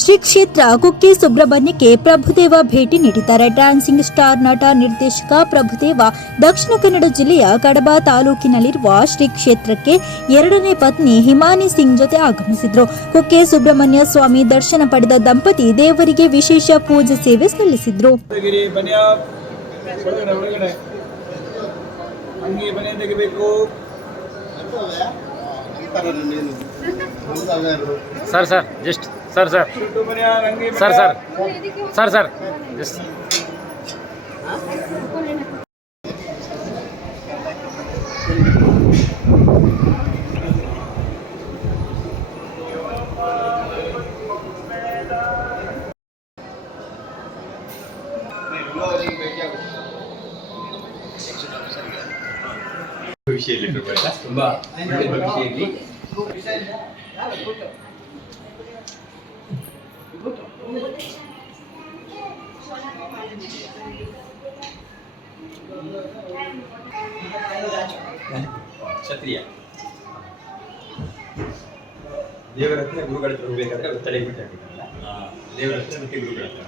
ಶ್ರೀ ಕ್ಷೇತ್ರ ಕುಕ್ಕೆ ಸುಬ್ರಹ್ಮಣ್ಯಕ್ಕೆ ಪ್ರಭುದೇವ ಭೇಟಿ ನೀಡಿದ್ದಾರೆ. ಡ್ಯಾನ್ಸಿಂಗ್ ಸ್ಟಾರ್ ನಟ ನಿರ್ದೇಶಕ ಪ್ರಭುದೇವ ದಕ್ಷಿಣ ಕನ್ನಡ ಜಿಲ್ಲೆಯ ಕಡಬ ತಾಲೂಕಿನಲ್ಲಿರುವ ಶ್ರೀ ಕ್ಷೇತ್ರಕ್ಕೆ ಎರಡನೇ ಪತ್ನಿ ಹಿಮಾನಿ ಸಿಂಗ್ ಜೊತೆ ಆಗಮಿಸಿದ್ರು. ಕುಕ್ಕೆ ಸುಬ್ರಹ್ಮಣ್ಯ ಸ್ವಾಮಿ ದರ್ಶನ ಪಡೆದ ದಂಪತಿ ದೇವರಿಗೆ ವಿಶೇಷ ಪೂಜೆ ಸೇವೆ ಸಲ್ಲಿಸಿದ್ರು. Sir sir just sir sir. Sir. Sir. Sir sir. Just ವಿಷಯದಲ್ಲಿ ತುಂಬಾ ಕ್ಷತ್ರಿಯ ದೇವರ ಹತ್ರ ಗುರುಗಳ ಹತ್ರ ಹೋಗ್ಬೇಕಾದ್ರೆ ಅವ್ರು ತಲೆ ಬಿಟ್ಟು ಹಾಕಿದ್ರಲ್ಲ ದೇವರ ಹತ್ರ ಮತ್ತೆ ಗುರುಗಳ ಹತ್ರ